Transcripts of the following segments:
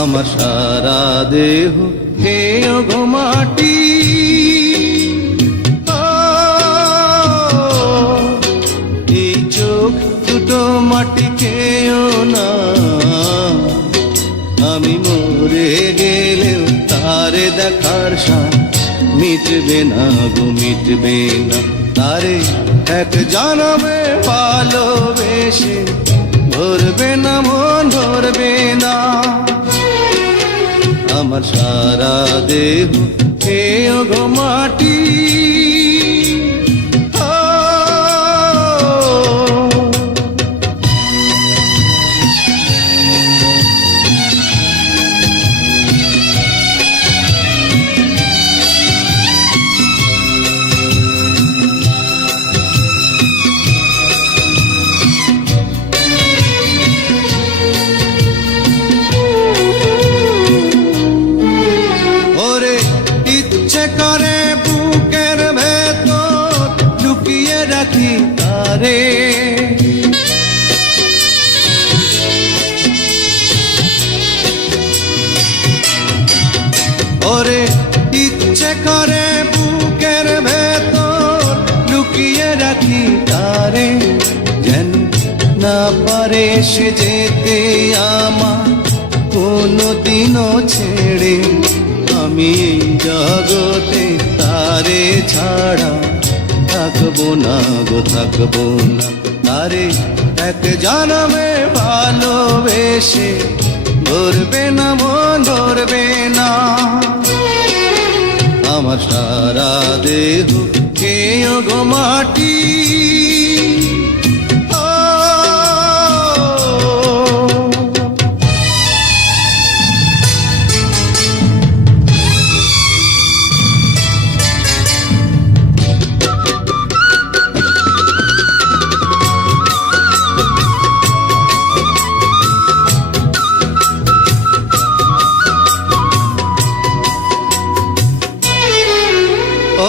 আমার সারা দেহ হে গো মাটি, এই চোখ দুটো মাটি খেও না, আমি মরে গেলেও তারে দেখার সাথ মিটবে না গো মিটবে না। তারে এক জনমে ভালোবেসে ধরবে না মন ধরবে না। আমার সারা দেহ হে গো মাটি, করে বুকের ভেতর লুকিয়ে রাখি তারে, ওরে ইচ্ছে করে বুকের ভেতর লুকিয়ে রাখি তারে, যেন না পারে সে যেতে আমার কোনদিনও ছেড়ে। আমি এই জগতে তারে ছাড়া থাকবো না গো থাকবো না। তারে এক জনমে ভালোবেসে ধরবে না মন ধরবে না। আমার সারা দেহ হে গো মাটি,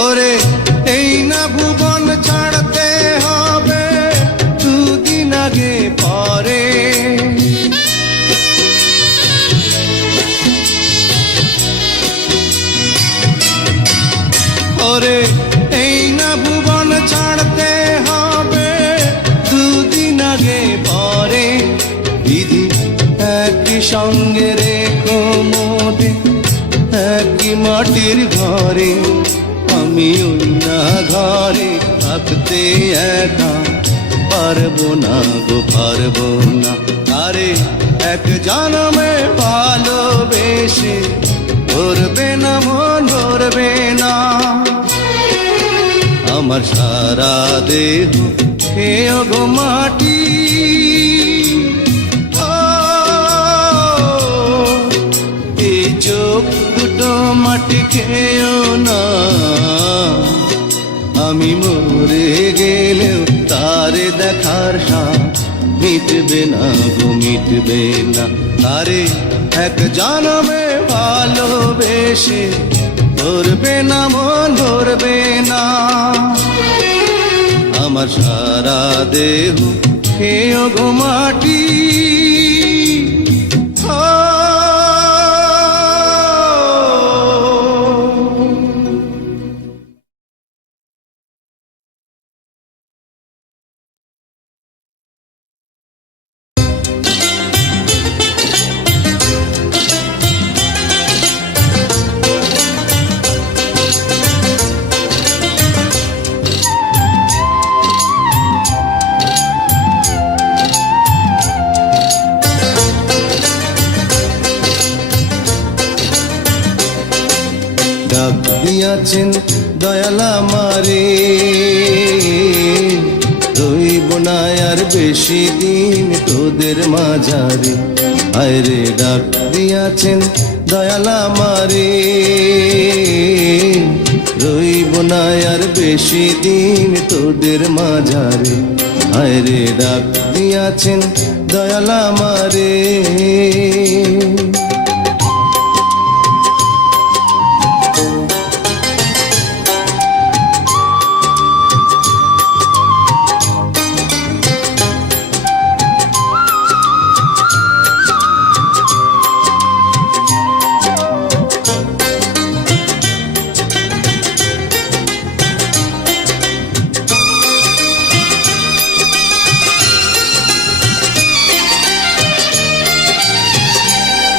ওরে এই না ভুবন ছাড়তে হবে দুদিন আগে পরে, ওরে এই না ভুবন ছাড়তে হবে দুদিন আগে পরে। বিধি একই সঙ্গে রেখো মোদে একই মাটির ঘরে, আমি ওই না ঘরে থাকতে একা পারবো না গো পারবো না। আরে এক জনমে ভালোবেসে ধরবে না মন ধরবে না। আমার সারা দেহ হে গো মাটি, এই চোখ দুটো মাটি খেও না, আমি মরে গেলেও তারে দেখার সাথ মিটবে না গো মিটবে না। তারে এক জনমে ভালোবেসে ধরবে না মন ধরবে না। আমার সারা দেহ হে গো মাটি, ডাক দিয়াছেন দয়াল আমারে, রইব না আর বেশি দিন তোদের মাঝারে। আরে ডাক দিয়াছেন দয়াল আমারে, রইব না আর বেশি দিন তোদের মাঝারে। আরে ডাক দিয়াছেন দয়াল আমারে।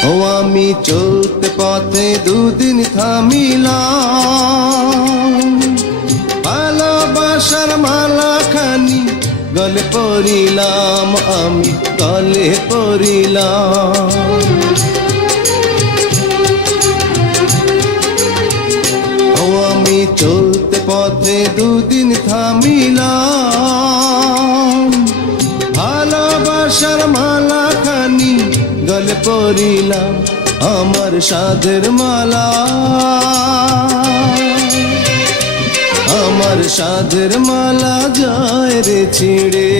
ও আমি চলতে পথে দুদিন থামিলাম, ভালোবাসার মালা খানি গলে পরিলাম, আমি গলে পরিলাম। ও আমি চলতে পথে দুদিন থামিলাম, ভালোবাসার মালা খানি গলে পরিলাম, আমার সাধের মালা, আমার সাধের মালা যায় রে ছিঁড়ে,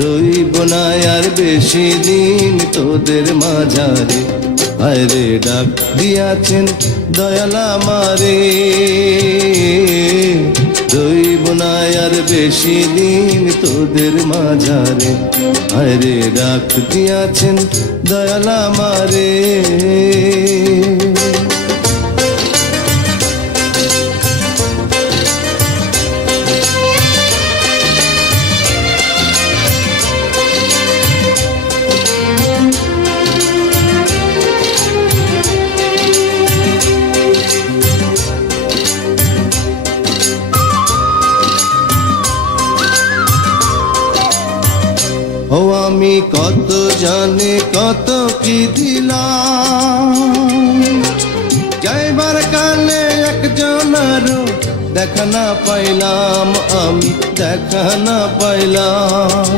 রইব না আর বেশি দিন তোদের মাঝারে। আরে ডাক দিয়াছেন দয়াল আমারে, রইব না আর বেশি দিন তোদের মাঝারে। আরে ডাক দিয়াছেন দয়াল আমারে। ও আমি কত জানে কত কি দিলাম, যাইবার কালে একজনারও দেখা না পাইলাম, আমি দেখা না পাইলাম।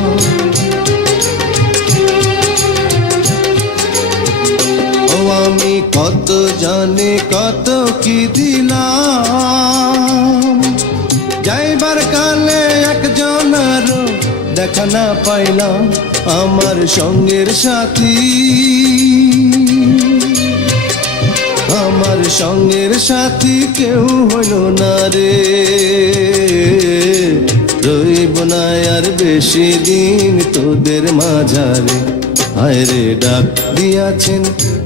ও আমি কত জানে কত কি দিলাম, যাইবার কালে একজনারও দেখা না পাইলাম, আমার সঙ্গের সাথী, আমার সঙ্গের সাথী কেউ হইল না রে, রইব না আর বেশি দিন তোদের মাঝারে। হায় রে ডাক দিয়াছেন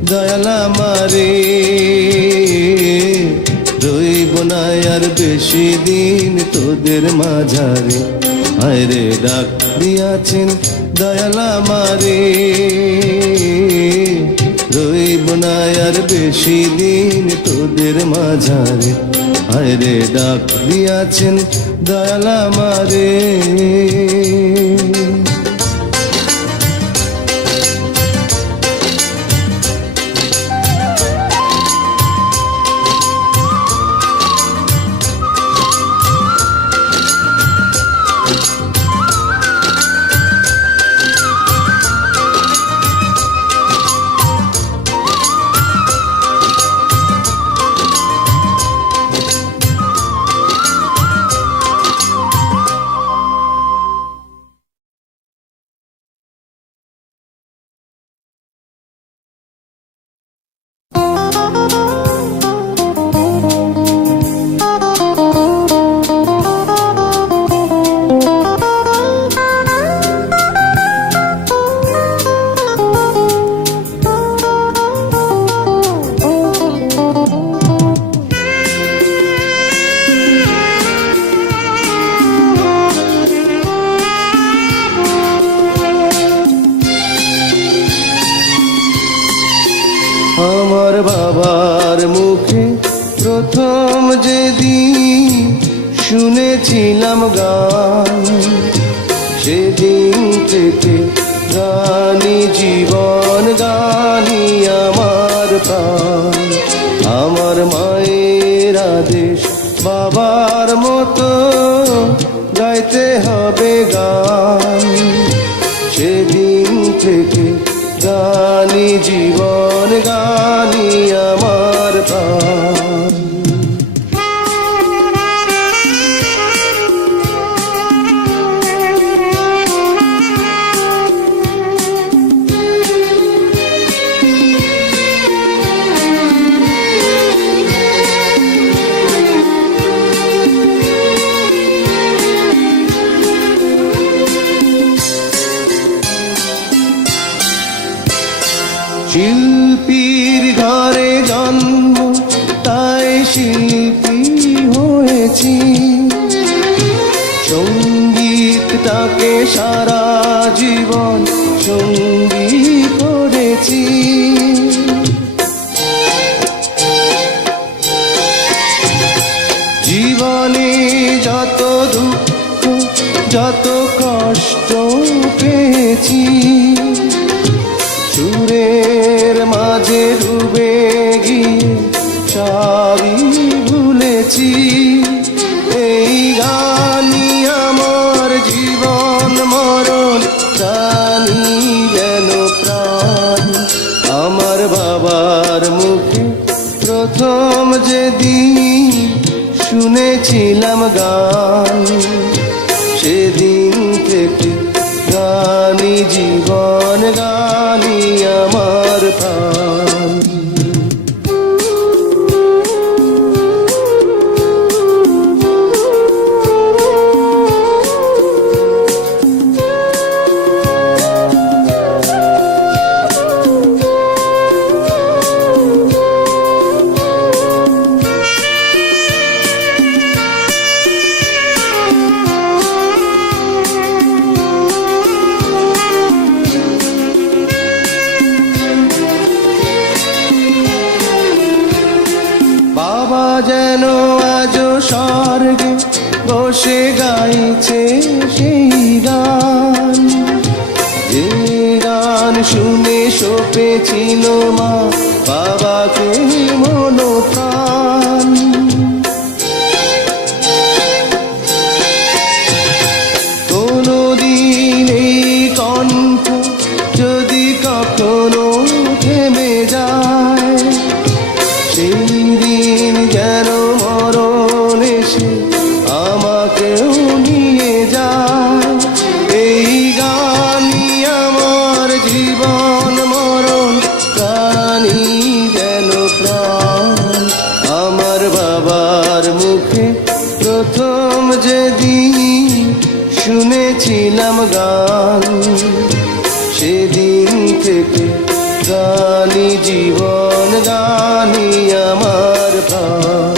দয়াল আমারে, রইব না আর বেশি দিন তোদের মাঝারে। হায় রে ডাক দিয়াছেন দয়াল আমারে, রইব না আর বেশি দিন তোদের মাঝারে। হায় রে ডাক দিয়াছেন দয়াল আমারে। আমার বাবার মুখে প্রথম যেদিন শুনেছিলাম গান, সেদিন থেকে গানি জীবন, গানি আমার প্রাণ। আমার মায়ের আদেশ বাবার মতো গাইতে হবে গান, সেদিন থেকে গানি জীবন, গানি আমার প্রাণ। শিল্পীর ঘরে জন্ম, তাই শিল্পী হয়েছি, সঙ্গীতটাকে সারা জীবন সঙ্গী করে পেয়েছি। জীবনে যত দুঃখ যত কষ্ট পেয়েছি, সুরের মাঝে ডুবে গিয়ে সবই ভুলেছি। এই গানই আমার জীবন মরণ, জানি যেন প্রাণ। আমার বাবার মুখে প্রথম যেদিন শুনেছিলাম গান, সেদিন থেকে গানি জীবন, গানি আমার প্রাণ। বাবা যেন আজ স্বর্গে বসে গাইছে সেই গান, যে গান শুনে সপেছিল মা বাবাকে মন প্রাণ। কোনদিন এই কণ্ঠ যদি কখনো থেমে যায়, সেই দিন যেন মরণ এসে আমাকেও নিয়ে যায়। এই গানই আমার জীবন মরণ, গানই যেন প্রাণ। আমার বাবার মুখে প্রথম যেদিন শুনেছিলাম গান, সেদিন থেকে গানি জীবন, গানি আমার প্রাণ।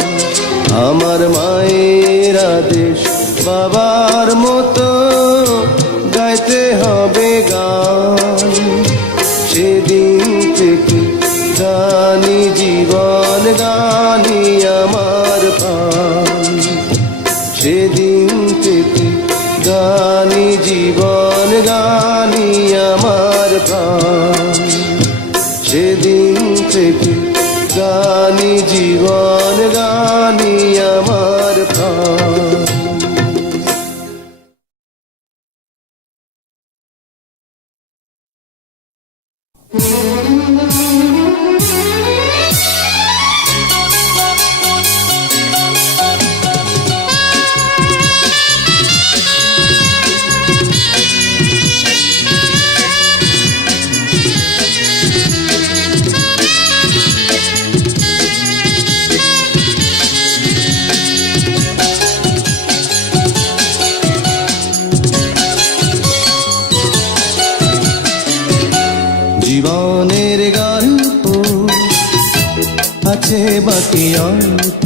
আমার মায়ের আদেশ বাবার মতো গাইতে হবে গান, সেদিন থেকে গানি জীবন, গানি আমার প্রাণ। সেদিন থেকে গানি জীবন, গানি আমার প্রাণ। সেদিন থেকে গানি জীবন, গানি আমার প্রাণ। জীবনের গল্প আছে বাকি অল্প,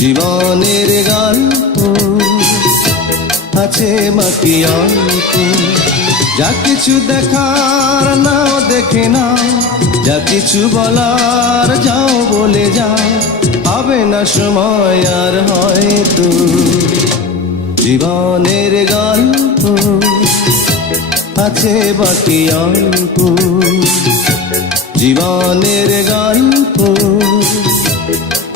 জীবনের গল্প আছে বাকি অল্প। যা কিছু দেখার নাও দেখে নাও, যা কিছু বলার যাও বলে যাও, হবে না সময় আর হয়তো। জীবনের গল্প আছে বাকি অল্প, জীবনের গল্প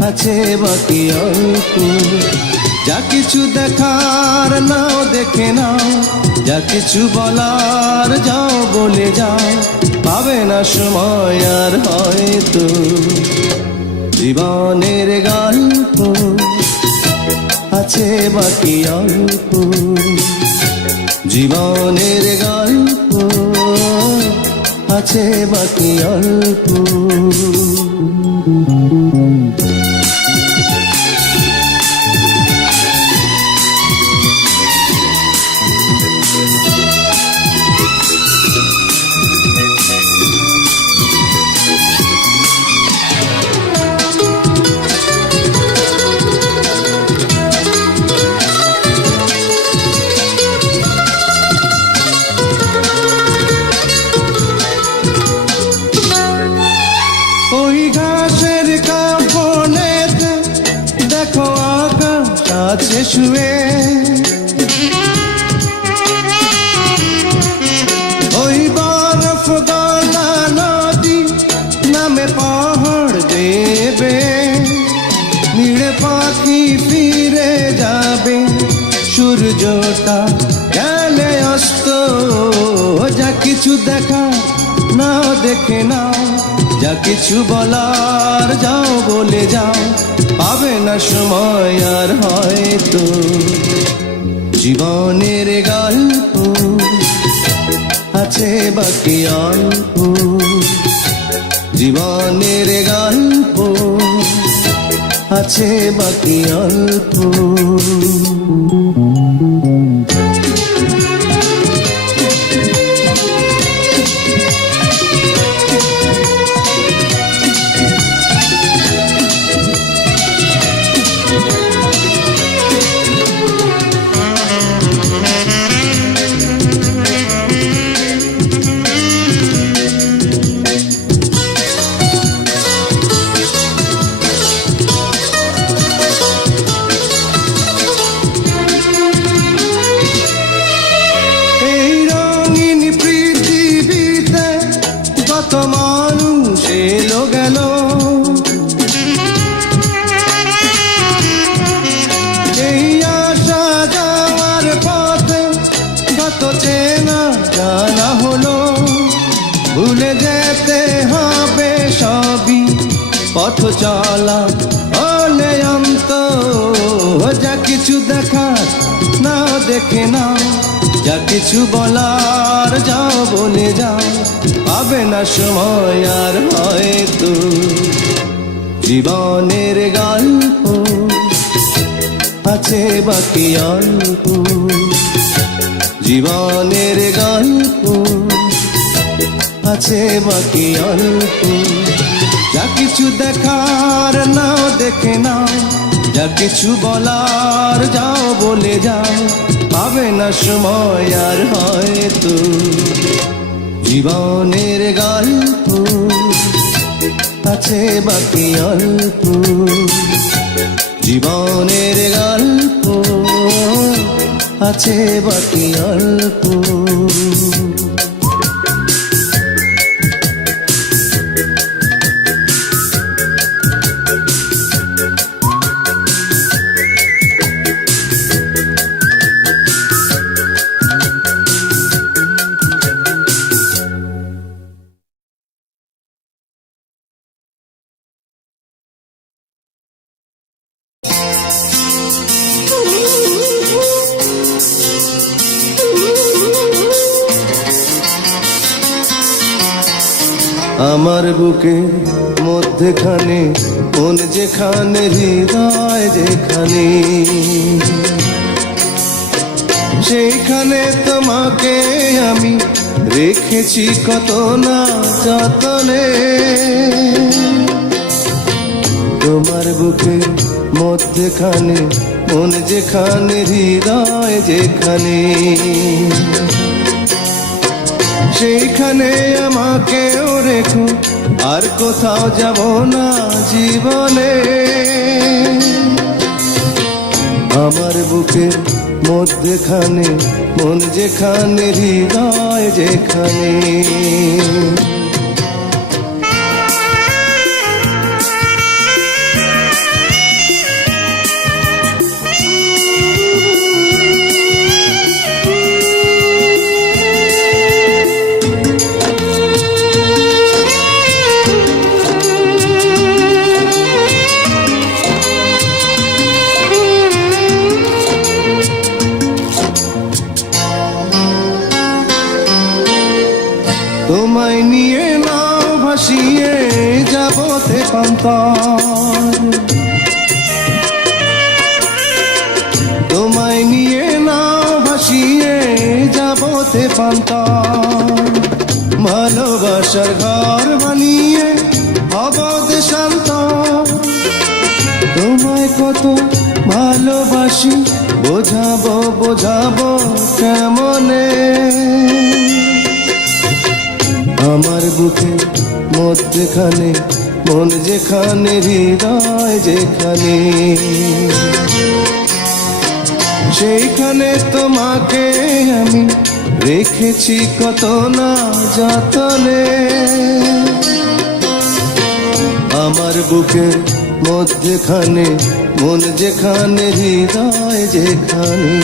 আছে বাকি অল্প। যা কিছু দেখার নাও দেখে নাও, যা কিছু বলার যাও বলে যাও, পাবে না সময় আর হয়তো। জীবনের গল্প আছে বাকি অল্প, জীবনের গল্প আছে বাকি অল্প। কাছে শুয়ে ওই বরফ গলা নদী নামে পাহাড় দেবে, নিড়ে পাখি ফিরে যাবে, সূর্যটা গেলে অস্ত। যা কিছু দেখা নাও দেখে নাও, যা কিছু বলার যাও বলে যাও, পাবে না সময় আর হয়তো। জীবনের গল্প আছে বাকি অল্প, জীবনের গল্প আছে বাকি অল্প। কত মানুষ এলো গেল, এই আসা যাওয়ার পথে কত চেনা জানা হলো। ভুলে যেতে হবে সবই, পথ চলা হলে অন্ত। যা কিছু দেখার নাও দেখে নাও, যা কিছু বলার যাও বলে যাও, পাবে না সময় আর হয়তো। জীবনের গল্প আছে বাকি অল্প, জীবনের গল্প আছে বাকি অল্প। যা কিছু দেখার নাও দেখে নাও, যা কিছু বলার যাও বলে যাও, পাবে না সময় আর হয়তো। জীবনের গল্প আছে বাকি অল্প, জীবনের গল্প আছে বাকি অল্প। আমার বুকে মধ্যখানে মন যেখানে, হৃদয় যেখানে, সেইখানে তোমাকে আমি রেখেছি কত না যতনে। তোমার বুকে মধ্যখানে মন যেখানে, হৃদয় যেখানে, সেইখানে আমাকেও রেখো, আর কোথাও যাব না জীবনে। আমার বুকের মধ্যখানে মন যেখানে, হৃদয় যেখানে। তোমায় নিয়ে নাও ভাসিয়ে যাব তেপান্তর, তোমায় নিয়ে নাও ভাসিয়ে যাব তেপান্তর। ভালোবাসার ঘর বানিয়ে হব দেশান্তর। তোমায় কত ভালোবাসি বোঝাবো বোঝাবো কেমনে। আমার বুকে মধ্যখানে মন যেখানে, হৃদয় যেখানে। সেইখানে তোমাকে আমি রেখেছি কত না যতনে। আমার বুকের মধ্যেখানে মন যেখানে, হৃদয় যেখানে।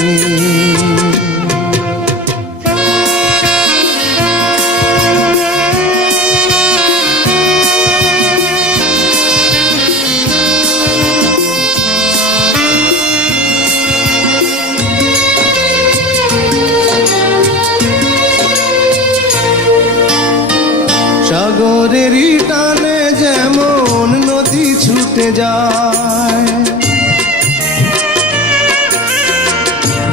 সাগরেরই টানে যেমন নদী ছুটে যায়,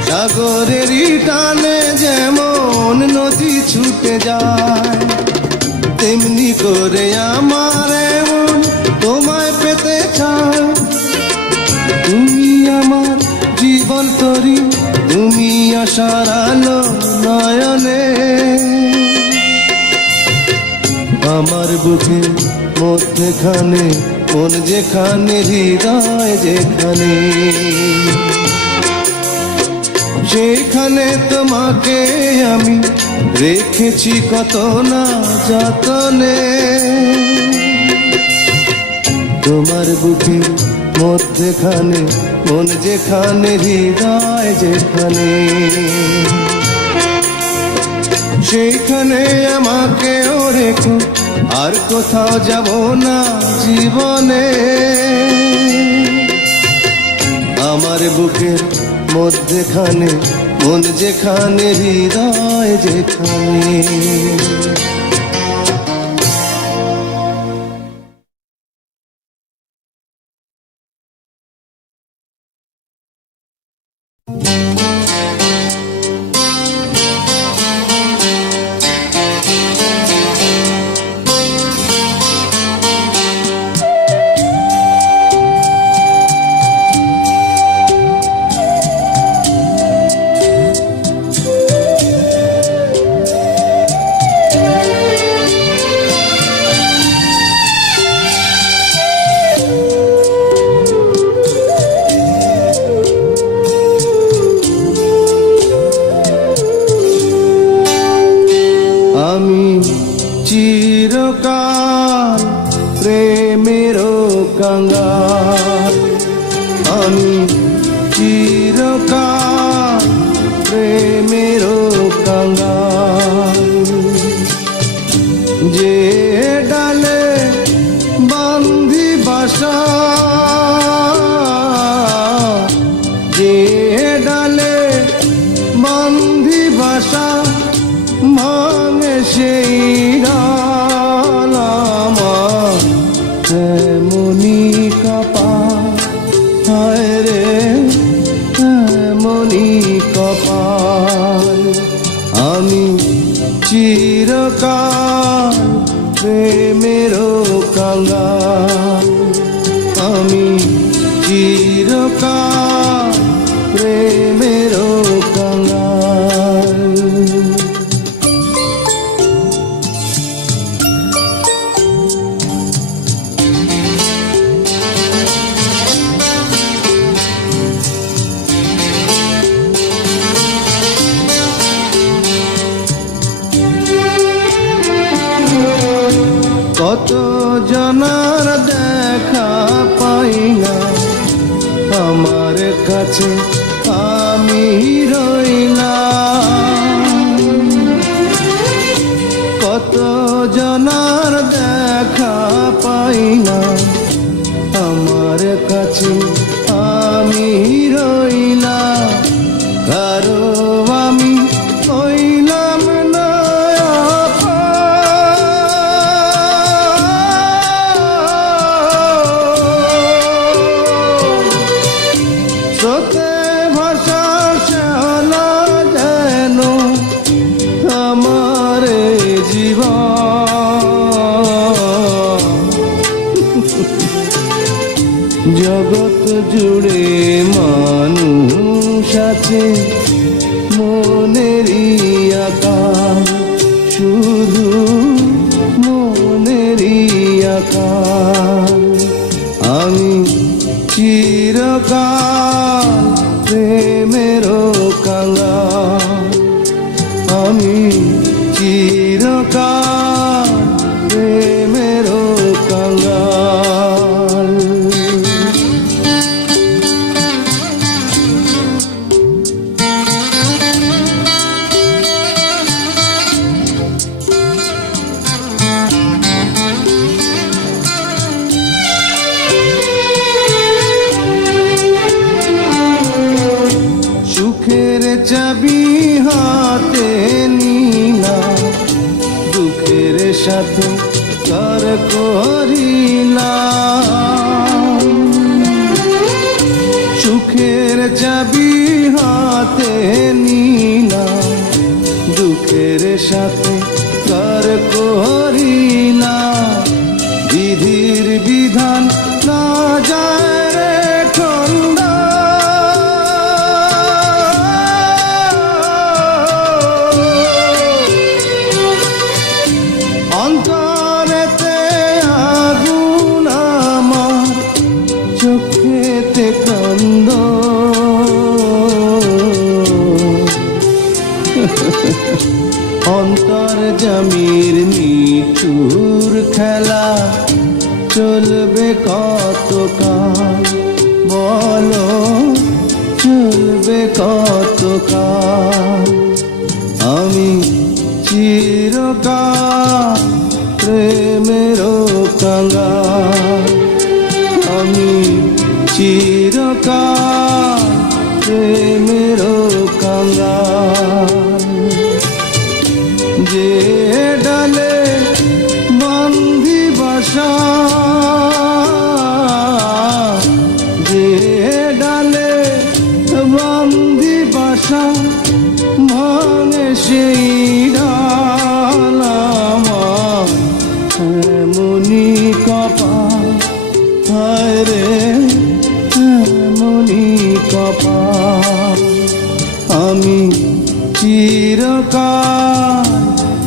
সাগরেরই টানে যেমন নদী ছুটে যায়, তেমনি করে আমার মন তোমায় পেতে চায়। তুমি আমার জীবন তরি, তুমি আশার আলো নয়নে। আমার বুকের মধ্যেখানে মন যেখানে, হৃদয় যেখানে, সেখানে তোমাকে আমি রেখেছি কত না যতনে। তোমার বুকের মধ্যেখানে মন যেখানে, হৃদয় যেখানে, সেইখানে আমাকেও রেখো, আর কোথাও যাব না জীবনে। আমার বুকের মধ্যেখানে মন যেখানে, হৃদয় যেখানে। আমি চিরকাল প্রেমেরও কাঙ্গাল, আমি চিরকাল প্রেমেরও কাঙ্গাল। যে ডালে বান্ধি বাসা, যে ডালে বান্ধি বাসা, ভাঙে সেই ডাল আমার তেমনি কপাল। হায় রে তেমনি কপাল। আমি চিরকাল প্রেমেরও কাঙ্গাল, আমি চিরকাল প্রেমেরও কাঙ্গাল। কত জনার দেখা পাই না, আমার কাছে আমি রইলাম। কত জনার দেখা পাই না, আমার কাছে আমি রইলাম। কারো আমি হইলাম না স্রোতে ভাষা শ্যালা যেন আমার জীবন। জগৎ জুড়ে মানুষ আছে, মনেরই আকাশ, শুধু মনেরই আকাশ। আমি চিরকাল প্রেমেরও চিরকাল প্রেমেরও কাঙ্গাল। সুখের চাবি হাতে নিনা, দুঃখের সাথে কার করিলাম। সুখের চাবি হাতে নিনা, দুঃখের সাথে কার করিলাম। বিধির বিধান না যায় রে খন্দা, অন্তরেতে আগুন আমার, চোখেতে কান্দ। অন্তর জমির নিঠুর খেলা চলবে কতকাল, বলো চলবে কতকাল। আমি চিরকাল প্রেমেরও কাঙ্গাল, আমি চিরকাল প্রেমেরও কাঙ্গাল। যে ডালে বান্ধি বাসা, যে ডালে বান্ধি বাসা, ভাঙে সেই ডাল আমার। এমনি কপাল, হায় রে এমনি কপাল। আমি চিরকাল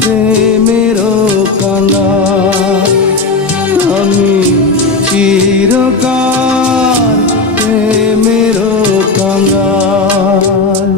প্রেমেরও কাঙ্গাল, আমি চিরকাল প্রেমেরও কাঙ্গাল।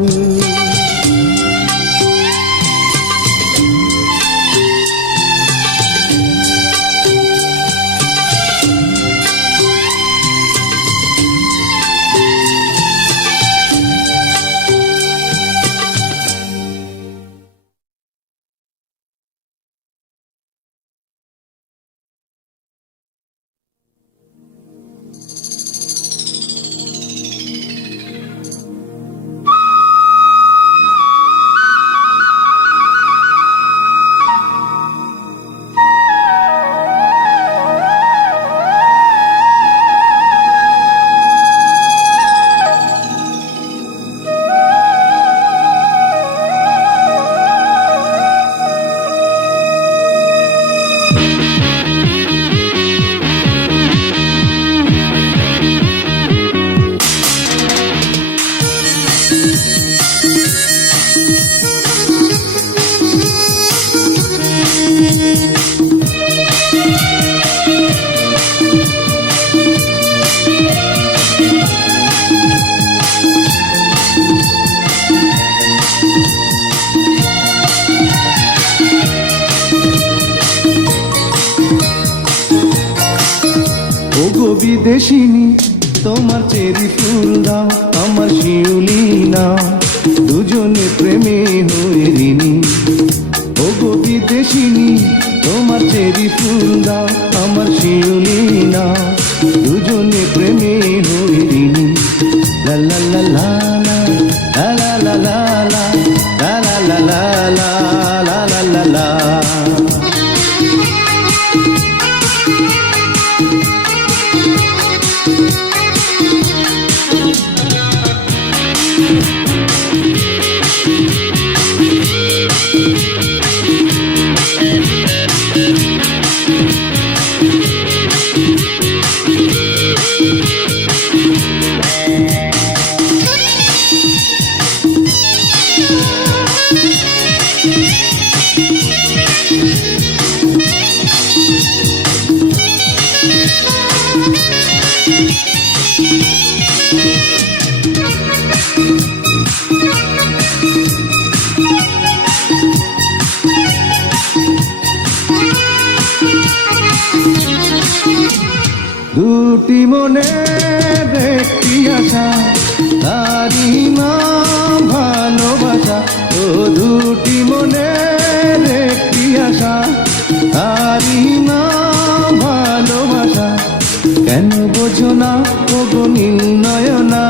বিদেশিনী তোমার চেরি ফুল দাও, আমার শিউলি নাও, দুজনে প্রেমে হয়ে ঋণী। ও গো বিদেশিনী তোমার চেরি ফুল দাও, আমার শিউলি নাও, দুজনে প্রেমে হয়ে ঋণী। লা লা লা লা লা লা লা লা লা লা লা লা লা লা লা লা লা। দুটি মনের একটি আশা, তারি নাম ভালোবাসা। ও দুটি মনের একটি আশা, তারি নাম ভালোবাসা। কেন বোঝো না ওগো নির্ণয়না,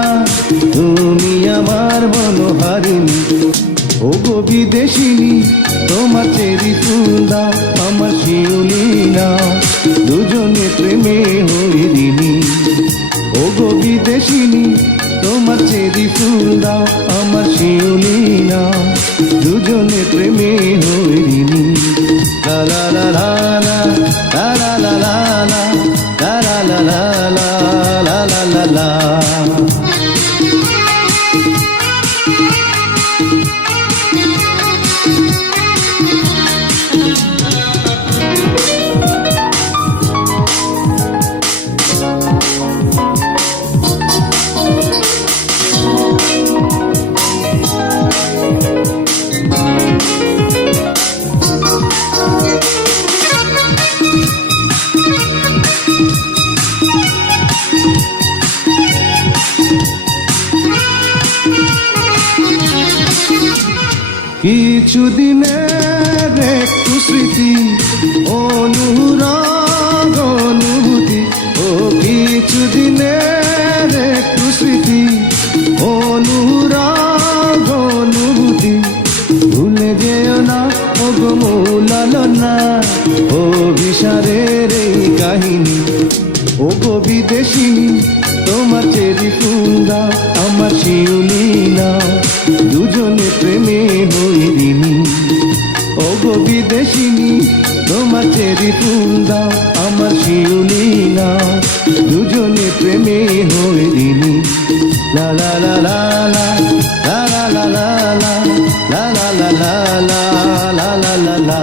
তুমি আমার মনোহারিণী। ওগো বিদেশিনী, তোমার চেরি ফুল দাও, আমার শিউলি নাও, দুজনে প্রেমে হই ঋণী। ওগো বিদেশিনী, তোমার চেরি ফুল দাও, আমার শিউলি নাও, দুজনে প্রেমে হই ঋণী। লা লা লা লা লা লা লা লা লা লা লা লা লা লা লা লা। কিছুদিনের একটু স্মৃতি, অনুরাগ অনুভূতি। ও কিছুদিনের একটু স্মৃতি, অনুরাগ অনুভূতি। ভুলে যেও না ওগো মৌলালনা, ও বিশারের এই কাহিনী। ওগো বিদেশিনী, তোমার চেরি ফুল দাও, আমার শিউলি নাও, দুজনে প্রেমে হই ঋণী। ওগো বিদেশিনী, তোমার চেরি ফুল দাও, আমার শিউলি নাও, দুজনে প্রেমে হই ঋণী। লা লা লা লা লা লা লা লা লা লা লা লা লা লা লা লা লা।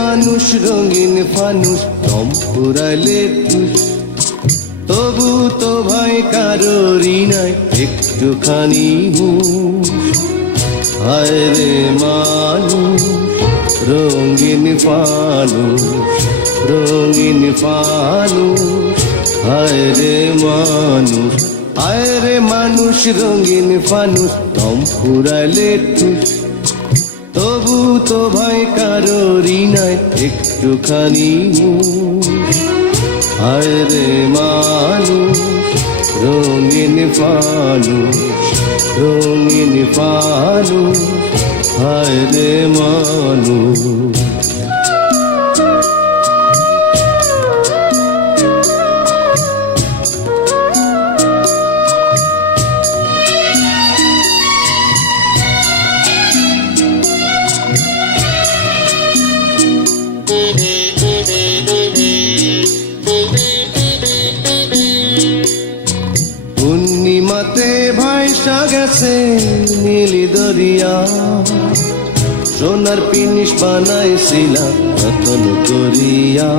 মানুষ রঙিন ফানুষ, রং পুরাইলে টুস, তবু তো ভাই কারোরই নাই একটুখানি হুঁশ। হায় রে মানুষ রঙিন ফানুষ, রঙিন ফানুষ। হায় রে মানুষ, হায় রে মানুষ রঙিন ফানুষ, রং পুরাইলে টুস, তবু তো ভাই কারোরই নাই একটুখানি হুঁশ। হায় রে মানুষ রঙিন ফানুষ, রঙিন ফানুষ। হায় রে মানুষ। পূর্ণিমাতে ভাইসা গেছে নীলি দরিয়া, সোনার পিনিশ বানাইছিলাম রতন করিয়া।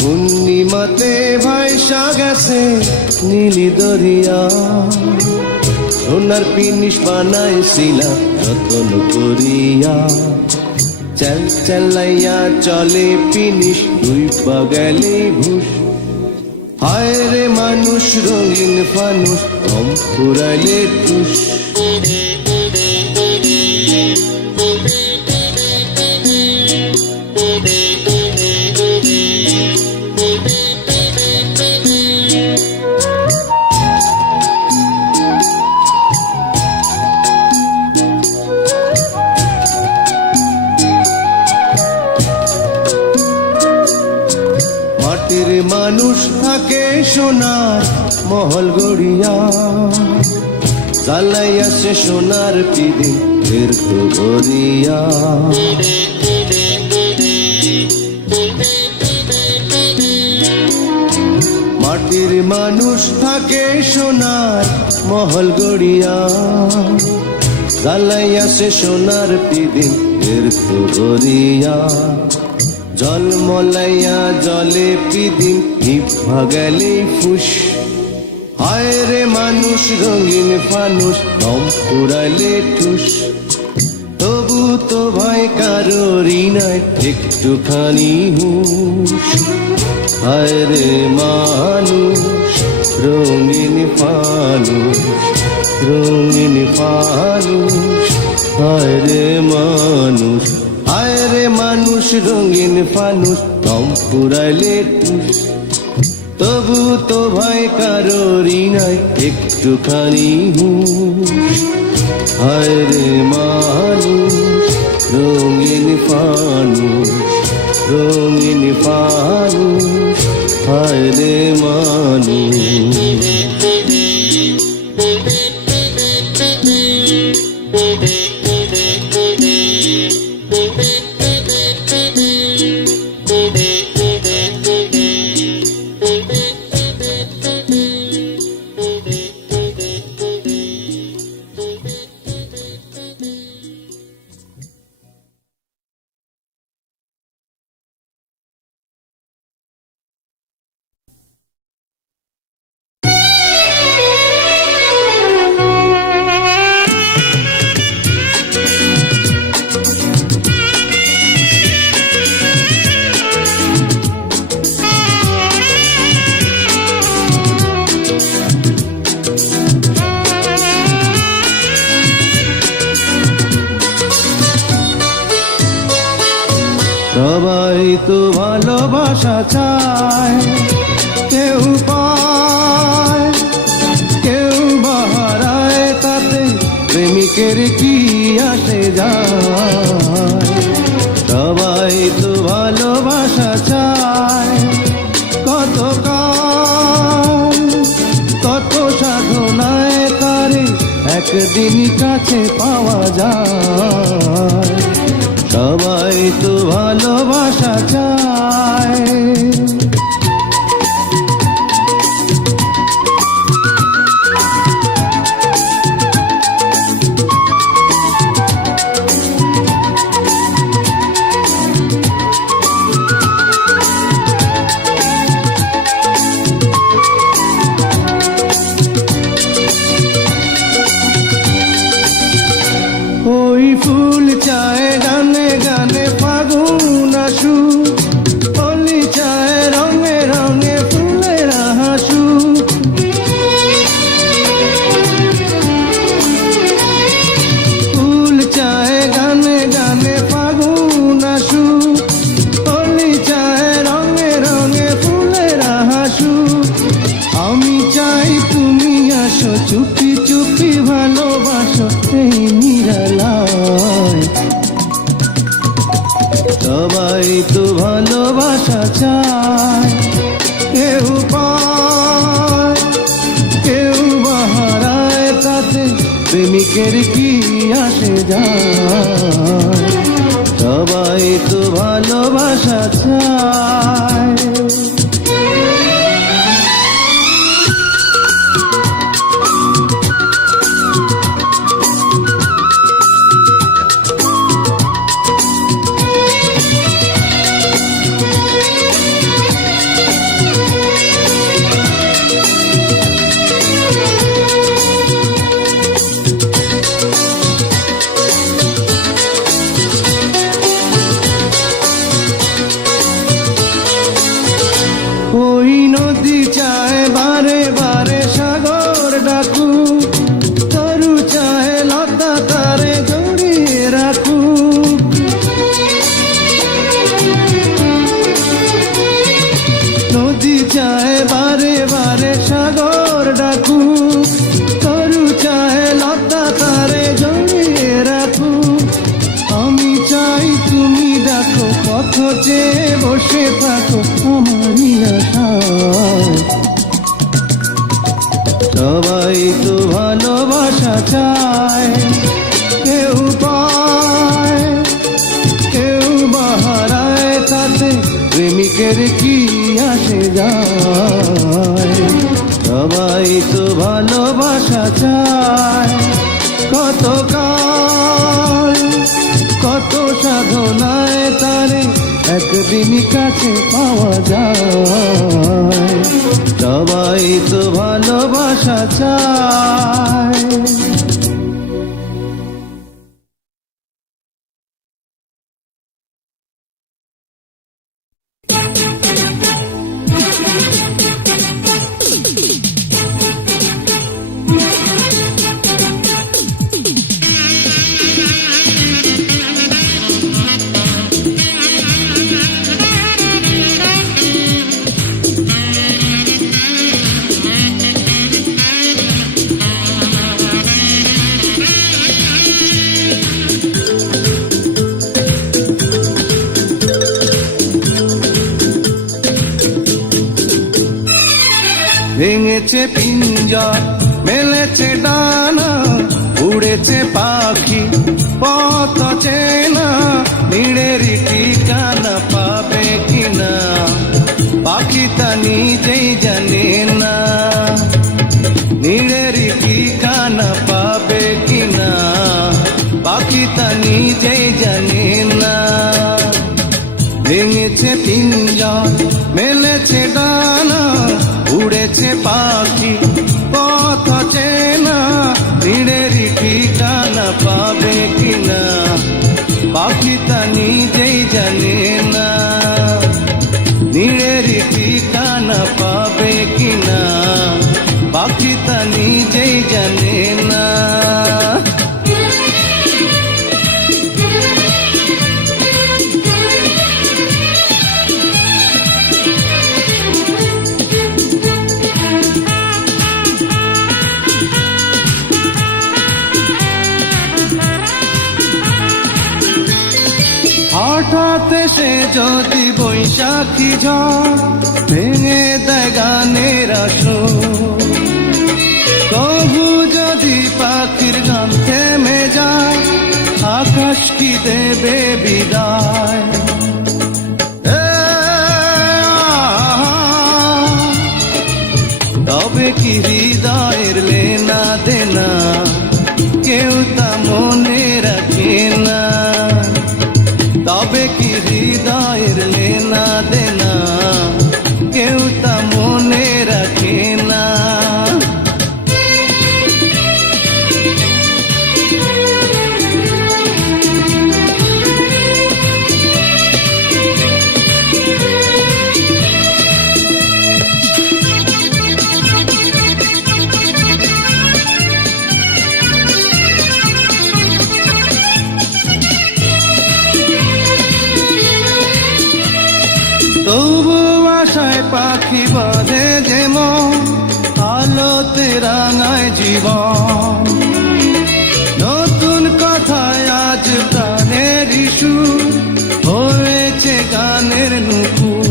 পূর্ণিমাতে ভাইসা গেছে নীলি দরিয়া, সোনার পিনিস বানাইছিলাম যতন করিয়া, চাল চালাইয়া চলে পিনিস দুই পা গেলে ঘুষ। হায় রে মানুষ রঙিন ফানুষ কম ফুরাইলে টুস। মাটির মানুষ থাকে সোনার মহল গড়িয়া, চালাইয়া সে সোনার পিদিন ফের তো গড়িয়া। মাটির মানুষ থাকে সোনার মহল গড়িয়া, চালাইয়া সে সোনার পিদিন ফের তো গড়িয়া। জল মলাইয়া জলে পিদিন হিপা গেলে ফুস। হায় রে মানুষ রঙিন ফানুষ দম ফুরাইলে ঠুস। তবু তো ভয় কারোরই নাই একটুখানি হুঁশ। হায় রে মানুষ রঙিন ফানুষ, রঙিন ফানুষ। হায় রে মানুষ, হায় রে মানুষ রঙিন ফানুষ দম ফুরাইলে টুস। তবু তো ভয় কারোরই নাই একটুখানি হুঁশ। হায় রে মানুষ রঙিন ফানুষ, রঙিন ফানুষ। হায় রে মানুষ। সবাই তো ভালোবাসা চায়, কেউ পায় কেউ বাহারায়, তাতে প্রেমিকের কি আসে যায়। সবাই তো ভালোবাসা চায়, কত কাল কত সাধনায় তারে একদিন কাছে পাওয়া যায়। সবাই তো ভালোবাসা চায়। ওই ফুল চায় গানে গানে ফাগুন আসু, অলি চায় রঙে রঙে ফুলের হাসু। ফুল চায় গানে গানে ফাগুন আসু, অলি চায় রঙে রঙে ফুলের হাসু। আমি চাই তুমি আসো চুপি চুপি ভালোবাসো এই নিরালায়। সবাই তো ভালোবাসা চায়, কেউ পায় কেউ বাহারায়, তাতে প্রেমিকের কি আসে যায়। সবাই তো ভালোবাসা চায়। ওই নদী চায় বারে বারে সাগর ডাকু, তরু চায় লতা তারে জড়িয়ে রাখু। নদী চায় বারে বারে সাগর ডাকু, তরু চায় লতা তারে জড়িয়ে রাখু। আমি চাই তুমি দেখো পথ চেয়ে বসে থাকো আমারই আশায়। সবাই তো ভালোবাসা চায়, কেউ পায় কেউ বাহারায়, তাতে প্রেমিকের কি আসে যায়। সবাই তো ভালোবাসা চায়, কত কাল কত সাধনায় তারে একদিন কাছে পাওয়া যায়। সবাই তো ভালোবাসা চায়। ভেঙেছে পিঞ্জর মেলেছে ডানা, উড়েছে পাখি পথ চেনা, নিড়েরই ঠিকানা পাবে কিনা পাখি তা নিজেই জানে না। নিড়েরই ঠিকানা পাবে কিনা পাখি তা নিজেই জানে না। ভেঙেছে পিঞ্জর মেলেছে ডানা, উড়েছে পাখি পথ চেনা, নিড়েরই ঠিকানা পাবে কিনা পাখি তা নিজেই জানে না। নিড়েরই ঠিকানা পাবে কিনা পাখি তা নিজেই জানে না। হঠাৎ সে যদি বৈশাখী ঝড় ভেঙে দেয় গানের আসর, তবু যদি পাখির গান থেমে যায় আকাশ কি দেবে বিদায়। তবে কি হৃদয়ের লেনা দেনা কেউ তা মনে রাখে না। তবে কি হৃদয়ের লেনা দেনা কেউ তা মনে রাখে না। তবু আশায় পাখি বাঁধে যেমন আলোতে রাঙায় জীবন। নতুন কথায় আজ প্রাণের সুর হয়েছে গানের নুপুর।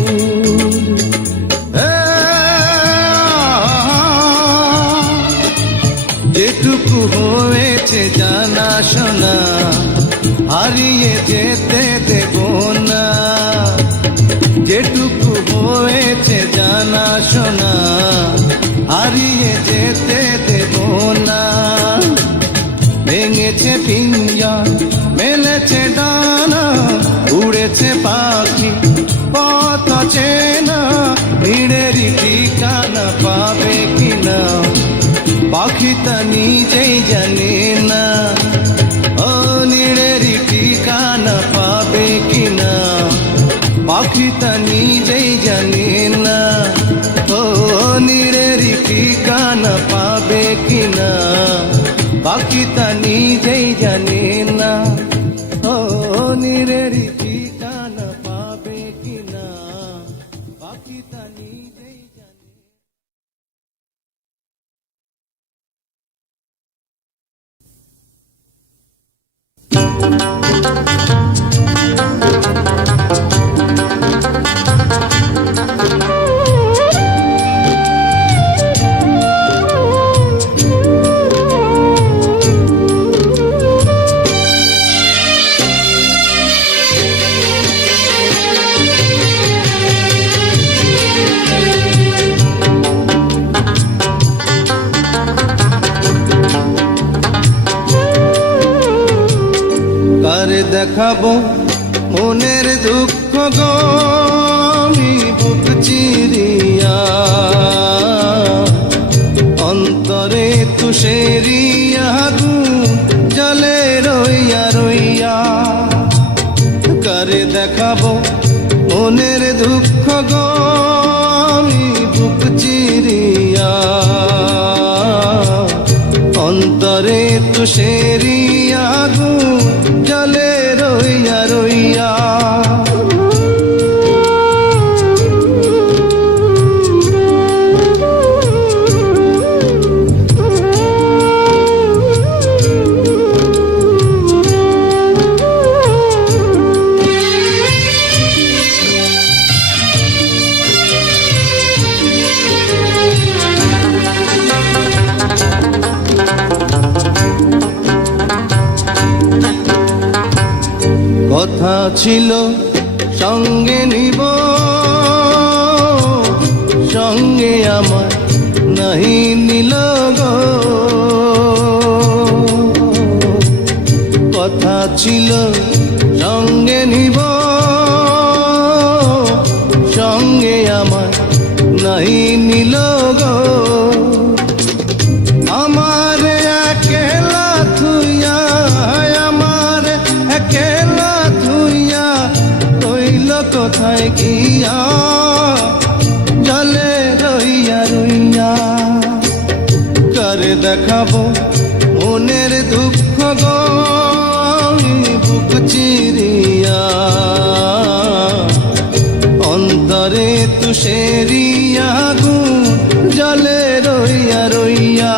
যেটুকু হয়েছে জানা শোনা হারিয়ে যেতে দেব না। যেটুকু হয়েছে জানা শোনা হারিয়ে যেতে দেব না। ভেঙেছে পিঞ্জর মেলেছে ডানা, উড়েছে পাখি পথ চেনা, নিড়েরই ঠিকানা পাবে কিনা পাখি তা নিজেই জানে না। ও নিড়েরই ঠিকানা পাবে কিনা পাখি তা নিজেই জানে না। দেখাবো মনের দুঃখ গো আমি বুক চিরিয়া, অন্তরে তুষেরিয়া আগুন জ্বলে রইয়া রইয়া। কারে দেখাবো মনের দুঃখ গো আমি বুক চিরিয়া, অন্তরে তুষেরিয়া আগুন জ্বলে রইয়া রইয়া। কথা ছিল সঙ্গে নিব, সঙ্গে আমার নাহি নিল গো। কথা ছিল সঙ্গে নিব, সঙ্গে আমার নাহি নিল গো। আমার একলা থুইয়া, আমার একলা থুইয়া কইল কোথায় গিয়া, জলে রইয়া রইয়া। কারে দেখাবো মনের দুঃখ গো আমি বুক চিরিয়া, অন্তরে তুষেরিয়া আগুন জলে রইয়া রইয়া।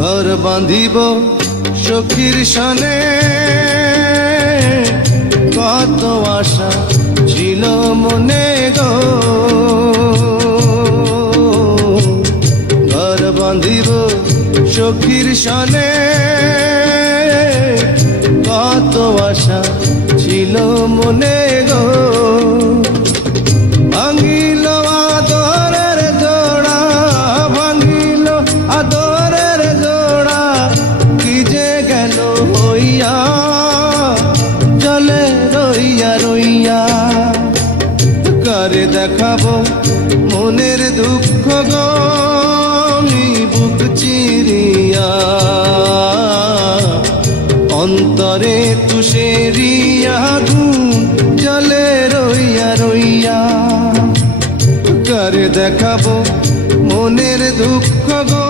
ঘর বাঁধিব সখীর সনে, কত আশা ছিল মনে গো। ঘর বাঁধিব সখীর সনে, কত আশা ছিল মনে গো। ভাঙিল আদরের জোড়া, ভাঙিল আদরের জোড়া, কি যে গেল হইয়া, জলে রইয়া রইয়া। কারে দেখাবো মনের দুঃখ গো আমি বুক চিরিয়া, অন্তরে তুষেরিয়া আগুন জলে রইয়া রইয়া। কারে দেখাবো মনের দুঃখ গো